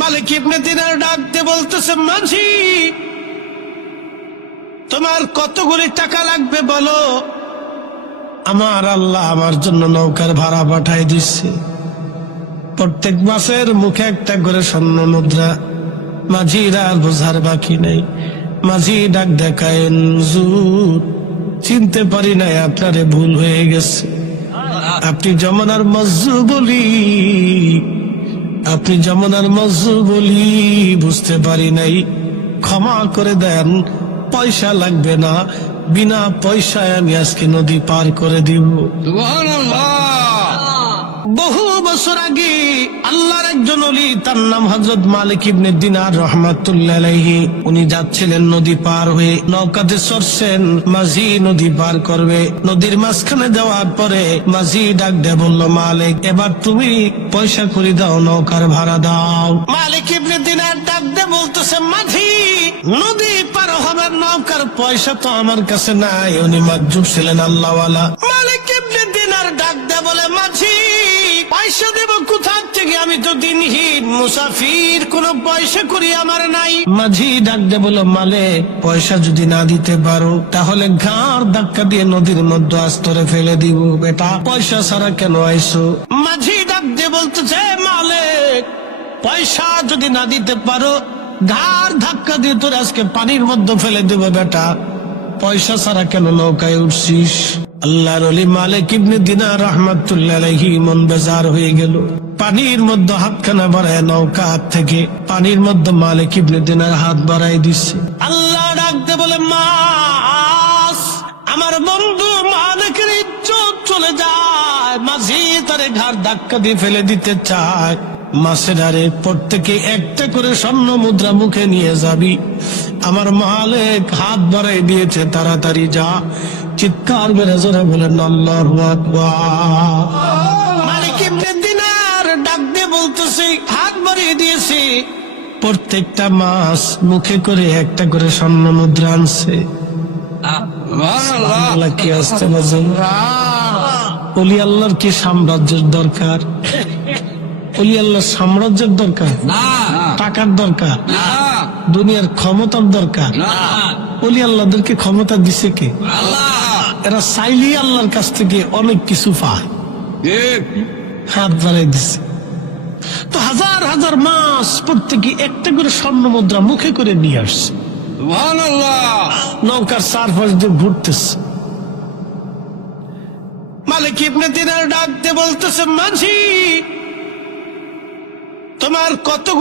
মালিক ইবনে দিনার ডাকতে বলতেছে, মাঝি তোমার কতগুলি টাকা লাগবে বলো। আমার আল্লাহ আমার জন্য নৌকার ভাড়া পাঠাই দিচ্ছে, প্রত্যেক মাসের মুখে একটা করে স্বর্ণ মুদ্রা। মাঝির আর বোঝার বাকি নেই। মাঝি ডাক দেখায়, হুজুর চিনতে পারি নাই, আপনারে ভুল হয়ে গেছে। আপনি জমানার মজ্জু বলি, আপনি জমানার মজ্জু বলি বুঝতে পারি নাই, ক্ষমা করে দেন। পয়সা লাগবে না, বিনা পয়সায় আমি আজকে নদী পার করে দিব। সুবহানাল্লাহ। বহু বছর আগে আল্লাহর একজন ওলি, তার নাম হযরত মালিক ইবনে দিনার রাহমাতুল্লাহ আলাইহি। উনি যাচ্ছিলেন নদী পার হয়ে, নৌকাতে চড়ছেন, মাঝি নদী পার করবে। নদীর মাঝখানে যাওয়ার পরে মাঝি ডাক দিয়ে বলল, মালিক এবার তুমি পয়সা করে দাও, নৌকার ভাড়া দাও। মালিক ইবনে দিনার ডাক দিয়ে বলতেছে, মাঝি নদী পার হবার নৌকার পয়সা তো আমার কাছে নাই। উনি মাজ্জুব ছিলেন, আল্লাহওয়ালা। মালিক ইবনে দিনার ডাক দিয়ে বলে, মাঝি পয়সা দেব কোথা থেকে, আমি তো দিনহীন মুসাফির, কোনো পয়সা করি আমার নাই। মাঝি ডাক দিয়ে বলো, মালিক পয়সা যদি না দিতে পারো তাহলে ঘাড় ধাক্কা দিয়ে নদীর মধ্যে আস্তরে ফেলে দিব। বেটা পয়সা ছাড়া কেন আইসো? মাঝি ডাক দিয়ে বলতেছে, মালিক পয়সা যদি না দিতে পারো ঘাড় ধাক্কা দিয়ে তোর আজকে পানির মধ্যে ফেলে দেব। বেটা পয়সা ছাড়া কেন নৌকায় উঠছিস? আল্লাহর ওলি মালিক ইবনে দিনার রাহমাতুল্লাহ আলাইহি মন বেজার হয়ে গেল। পানির মধ্যে হাতখানা বাড়ায়, নৌকা হাত থেকে পানির মধ্যে মালিক ইবনে দিনার হাত বাড়াই দিচ্ছে। আল্লাহ ডাকতে বলে, মাস আমার বন্ধু মালিকের ইজ্জত চলে যায়। মাঝি তারে ঘাড় ধাক্কা দিয়ে ফেলে দিতে চায়। মাসের আরে প্রত্যেকে একটা করে স্বর্ণ মুদ্রা মুখে নিয়ে যাবি, আমার মালিক হাত বাড়াই দিয়েছে, তাড়াতাড়ি যা। চিৎকার মেরে জোরে বলেন, আল্লাহু আকবার। মালিক ইবনে দিনার ডাক দিয়ে বলতেছে, হাত বাড়িয়ে দিয়েছে, প্রত্যেকটা মাস মুখে করে একটা করে স্বর্ণ মুদ্রা আনছে। সুবহানাল্লাহ। আল্লাহ কি আসতে বাজেন। ওলি আল্লাহর কি সাম্রাজ্যের দরকার? ওলি আল্লাহর সাম্রাজ্যের দরকার না টাকার দরকার, না দুনিয়ার ক্ষমতার দরকার। না। ওলি আল্লাহদেরকে ক্ষমতা দিছে কে? আল্লাহ এরা চাইলেই আল্লাহর কাছ থেকে অনেক কিছু পায়। ঠিক। হাত বাড়াই দিছে। তো হাজার হাজার মাস প্রত্যেকে একটা করে স্বর্ণ মুদ্রা মুখে করে নিয়ে আসছে। সুবহানাল্লাহ। নৌকার চারপাশ দিয়ে ঘুরতেছে। মালিক ইবনে দিনার ডাকতে বলতেছে, মাঝি তোমার কতগুলি